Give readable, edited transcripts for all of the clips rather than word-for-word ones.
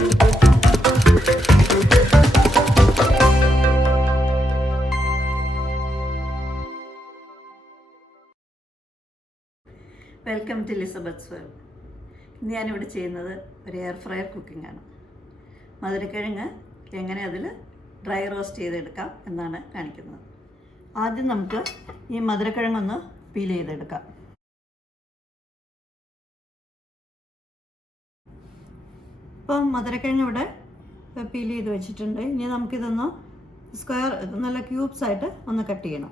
Welcome to ലിസബത്ത്സ് world. ഇന്ന് ഞാനിവിടെ ചെയ്യുന്നത് ഒരു എയർ ഫ്രയർ കുക്കിംഗ് ആണ്. മധുരക്കിഴങ്ങ് എങ്ങനെ അതിൽ ഡ്രൈ റോസ്റ്റ് ചെയ്തെടുക്കാം എന്നാണ് കാണിക്കുന്നത്. ആദ്യം നമുക്ക് ഈ മധുരക്കിഴങ്ങൊന്ന് പീൽ ചെയ്തെടുക്കാം. ഇപ്പം മധുരക്കിഴങ്ങ് ഇവിടെ പീൽ ചെയ്ത് വെച്ചിട്ടുണ്ട്. ഇനി നമുക്കിതൊന്ന് സ്ക്വയർ നല്ല ക്യൂബ്സ് ആയിട്ട് ഒന്ന് കട്ട് ചെയ്യണം.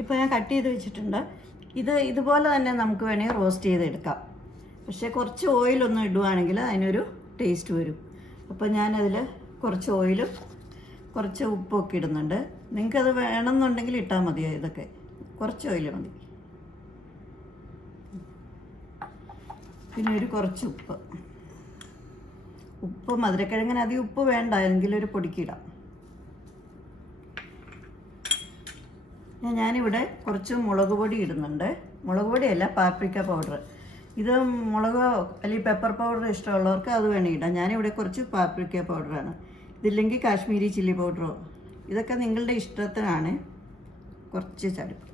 ഇപ്പോൾ ഞാൻ കട്ട് ചെയ്ത് വെച്ചിട്ടുണ്ട്. ഇതുപോലെ തന്നെ നമുക്ക് വേണമെങ്കിൽ റോസ്റ്റ് ചെയ്തെടുക്കാം. പക്ഷേ കുറച്ച് ഓയിലൊന്നും ഇടുവാണെങ്കിൽ അതിനൊരു ടേസ്റ്റ് വരും. അപ്പോൾ ഞാനതിൽ കുറച്ച് ഓയിലും കുറച്ച് ഉപ്പൊക്കെ ഇടുന്നുണ്ട്. നിങ്ങൾക്കത് വേണമെന്നുണ്ടെങ്കിൽ ഇട്ടാൽ മതിയോ? ഇതൊക്കെ കുറച്ച് ഓയിൽ മതി. പിന്നെ കുറച്ച് ഉപ്പ് മധുരക്കിഴങ്ങിന് അധികം ഉപ്പ് വേണ്ട, എങ്കിലും ഒരു പൊടിക്കിടാം. ഞാനിവിടെ കുറച്ച് മുളക് പൊടി ഇടുന്നുണ്ട്. മുളക് പൊടിയല്ല, പാപ്രിക്ക പൗഡർ. ഇത് മുളക് അല്ലെങ്കിൽ പെപ്പർ പൗഡർ ഇഷ്ടമുള്ളവർക്ക് അത് വേണം ഇടാം. ഞാനിവിടെ കുറച്ച് പാപ്രിക്ക പൗഡറാണ്. ഇതില്ലെങ്കിൽ കാശ്മീരി ചില്ലി പൗഡറോ, ഇതൊക്കെ നിങ്ങളുടെ ഇഷ്ടത്തിനാണ്. കുറച്ച് ചടുപ്പ്,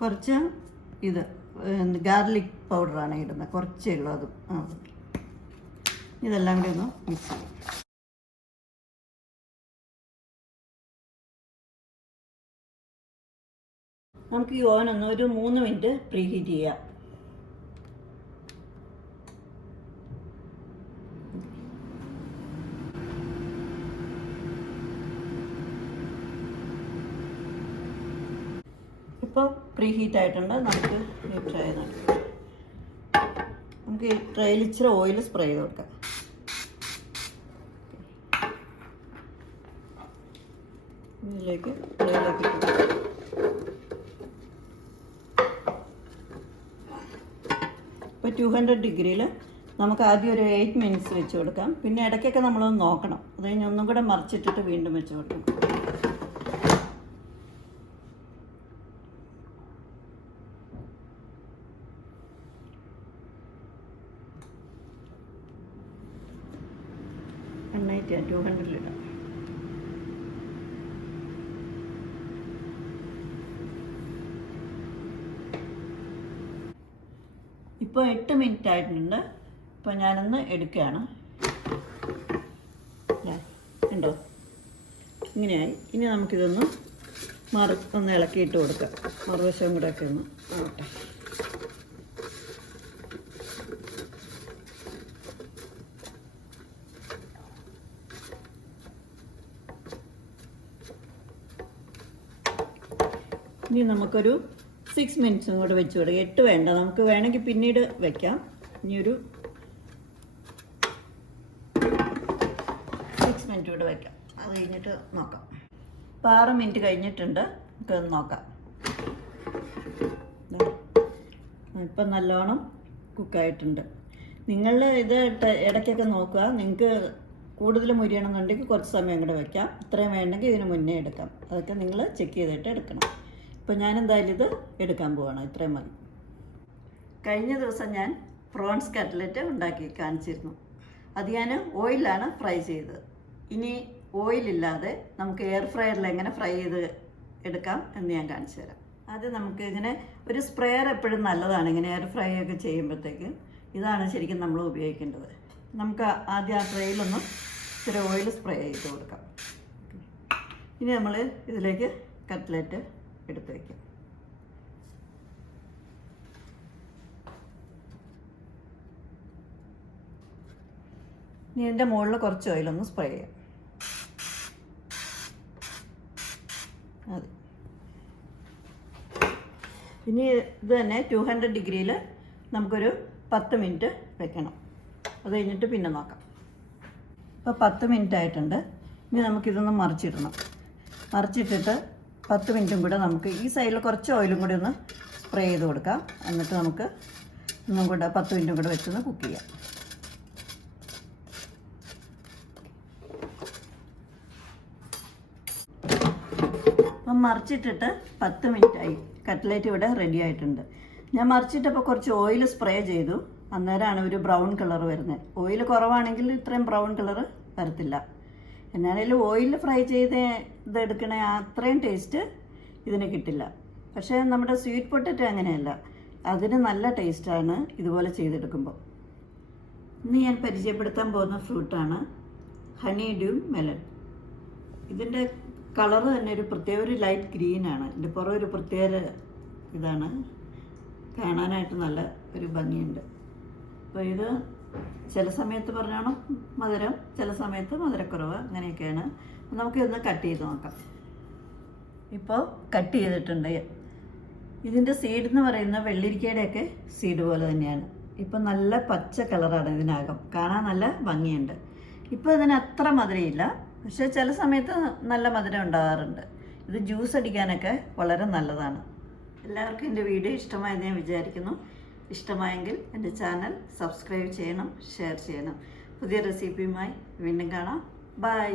കുറച്ച് ഗാർലിക് പൗഡറാണ് ഇടുന്നത്. കുറച്ചേ ഉള്ളൂ അതും. ഇതെല്ലാം കൂടി ഒന്ന് മിക്സ് ചെയ്യും. നമുക്ക് ഈ ഓവനൊന്ന് ഒരു 3 മിനിറ്റ് പ്രീഹീറ്റ് ചെയ്യാം. ഇപ്പോൾ പ്രീഹീറ്റ് ആയിട്ടുണ്ട്. നമുക്ക് ഈ ട്രേ നടക്കാം. നമുക്ക് ഈ ട്രേയിൽ ഇച്ചിരി ഓയിൽ സ്പ്രേ ചെയ്ത് കൊടുക്കാം. ഇതിലേക്ക് ഇപ്പോൾ 200 ഡിഗ്രിയിൽ നമുക്ക് ആദ്യം ഒരു 8 മിനിറ്റ്സ് വെച്ച് കൊടുക്കാം. പിന്നെ ഇടയ്ക്കൊക്കെ നമ്മളൊന്ന് നോക്കണം. അത് കഴിഞ്ഞ് ഒന്നും കൂടെ മറിച്ചിട്ടിട്ട് വീണ്ടും വെച്ച് കൊടുക്കണം. എണ്ണയിട്ട് 200-ലിടാം. ഇപ്പോൾ 8 മിനിറ്റ് ആയിട്ടുണ്ട്. ഇപ്പോൾ ഞാനൊന്ന് എടുക്കുകയാണ്. ഉണ്ടോ? ഇങ്ങനെയായി. ഇനി നമുക്കിതൊന്ന് ഒന്ന് ഇളക്കിയിട്ട് കൊടുക്കാം. മറുവശം കൂടെ ഒക്കെ ഒന്ന് ആവട്ടെ. ഇനി നമുക്കൊരു 6 മിനിറ്റ്സും കൂടെ വെച്ച് കൊടുക്കുക. 8 വേണ്ട, നമുക്ക് വേണമെങ്കിൽ പിന്നീട് വെക്കാം. ഇനിയൊരു 6 മിനിറ്റ് കൂടെ വെക്കാം. അത് കഴിഞ്ഞിട്ട് നോക്കാം. ഇപ്പോൾ 6 മിനിറ്റ് കഴിഞ്ഞിട്ടുണ്ട്. നമുക്കത് നോക്കാം. ഇപ്പം നല്ലോണം കുക്കായിട്ടുണ്ട്. നിങ്ങൾ ഇത് ഇടയ്ക്കൊക്കെ നോക്കുക. നിങ്ങൾക്ക് കൂടുതൽ മുരിയണമെന്നുണ്ടെങ്കിൽ കുറച്ച് സമയം കൂടെ വയ്ക്കാം. ഇത്രയും വേണമെങ്കിൽ ഇതിന് മുന്നേ എടുക്കാം. അതൊക്കെ നിങ്ങൾ ചെക്ക് ചെയ്തിട്ട് എടുക്കണം. ഇപ്പോൾ ഞാനെന്തായാലും ഇത് എടുക്കാൻ പോവാണ്. ഇത്രയും മതി. കഴിഞ്ഞ ദിവസം ഞാൻ പ്രോൺസ് കട്ട്ലറ്റ് ഉണ്ടാക്കി കാണിച്ചിരുന്നു. അത് ഞാൻ ഓയിലാണ് ഫ്രൈ ചെയ്തത്. ഇനി ഓയിലില്ലാതെ നമുക്ക് എയർ ഫ്രയറിൽ എങ്ങനെ ഫ്രൈ ചെയ്ത് എടുക്കാം എന്ന് ഞാൻ കാണിച്ചു തരാം. അത് നമുക്ക് ഇങ്ങനെ ഒരു സ്പ്രെയർ എപ്പോഴും നല്ലതാണ്. ഇങ്ങനെ എയർ ഫ്രൈ ഒക്കെ ചെയ്യുമ്പോഴത്തേക്ക് ഇതാണ് ശരിക്കും നമ്മൾ ഉപയോഗിക്കേണ്ടത്. നമുക്ക് ആദ്യം ആ ട്രെയിലൊന്ന് ഇച്ചിരി ഓയിൽ സ്പ്രേ ചെയ്ത് കൊടുക്കാം. ഇനി നമ്മൾ ഇതിലേക്ക് കട്ട്ലറ്റ് എടുത്ത് വയ്ക്കാം. ഇനി ഇതിൻ്റെ മുകളിൽ കുറച്ച് ഓയിലൊന്ന് സ്പ്രേ ചെയ്യാം. അതെ. ഇനി ഇത് തന്നെ 200 ഡിഗ്രിയിൽ നമുക്കൊരു 10 മിനിറ്റ് വെക്കണം. അത് കഴിഞ്ഞിട്ട് പിന്നെ നോക്കാം. ഇപ്പോൾ 10 മിനിറ്റ് ആയിട്ടുണ്ട്. ഇനി നമുക്കിതൊന്ന് മറിച്ചിടണം. മറിച്ചിട്ടിട്ട് 10 മിനിറ്റും കൂടെ നമുക്ക് ഈ സൈഡിൽ കുറച്ച് ഓയിലും കൂടി ഒന്ന് സ്പ്രേ ചെയ്ത് കൊടുക്കാം. എന്നിട്ട് നമുക്ക് ഒന്നും കൂടെ 10 മിനിറ്റും കൂടെ വെച്ചൊന്ന് കുക്ക് ചെയ്യാം. ഇപ്പം മറിച്ചിട്ടിട്ട് 10 മിനിറ്റായി. കട്ട്ലേറ്റ് ഇവിടെ റെഡി ആയിട്ടുണ്ട്. ഞാൻ മറിച്ചിട്ടപ്പോൾ കുറച്ച് ഓയിൽ സ്പ്രേ ചെയ്തു. അന്നേരമാണ് ഒരു ബ്രൗൺ കളർ വരുന്നത്. ഓയിൽ കുറവാണെങ്കിൽ ഇത്രയും ബ്രൗൺ കളർ വരത്തില്ല. എന്നാണേലും ഓയിൽ ഫ്രൈ ചെയ്ത് ഇതെടുക്കണേ അത്രയും ടേസ്റ്റ് ഇതിന് കിട്ടില്ല. പക്ഷേ നമ്മുടെ സ്വീറ്റ് പൊട്ടറ്റോ അങ്ങനെയല്ല, അതിന് നല്ല ടേസ്റ്റാണ് ഇതുപോലെ ചെയ്തെടുക്കുമ്പോൾ. ഇന്ന് ഞാൻ പരിചയപ്പെടുത്താൻ പോകുന്ന ഫ്രൂട്ടാണ് ഹണി ഡ്യൂ മെലൺ. ഇതിൻ്റെ കളറ് തന്നെ ഒരു ലൈറ്റ് ഗ്രീനാണ്. ഇതിൻ്റെ പുറം ഒരു പ്രത്യേക ഇതാണ്, കാണാനായിട്ട് നല്ല ഒരു ഭംഗിയുണ്ട്. അപ്പോൾ ഇത് ചില സമയത്ത് പറഞ്ഞോണം മധുരം, ചില സമയത്ത് മധുരക്കുറവ്, അങ്ങനെയൊക്കെയാണ്. നമുക്കിതൊന്ന് കട്ട് ചെയ്ത് നോക്കാം. ഇപ്പോൾ കട്ട് ചെയ്തിട്ടുണ്ട്. ഇതിൻ്റെ സീഡ് എന്ന് പറയുന്ന വെള്ളിരിക്കയുടെയൊക്കെ സീഡ് പോലെ തന്നെയാണ്. ഇപ്പം നല്ല പച്ച കളറാണ് ഇതിനകം, കാണാൻ നല്ല ഭംഗിയുണ്ട്. ഇപ്പോൾ ഇതിന് അത്ര മധുരമില്ല, പക്ഷേ ചില സമയത്ത് നല്ല മധുരം ഉണ്ടാകാറുണ്ട്. ഇത് ജ്യൂസ് അടിക്കാനൊക്കെ വളരെ നല്ലതാണ്. എല്ലാവർക്കും എൻ്റെ വീഡിയോ ഇഷ്ടമായെന്ന് ഞാൻ വിചാരിക്കുന്നു. ഇഷ്ടമായെങ്കിൽ എൻ്റെ ചാനൽ സബ്സ്ക്രൈബ് ചെയ്യണം, ഷെയർ ചെയ്യണം. പുതിയ റെസിപ്പിയുമായി വീണ്ടും കാണാം. ബൈ.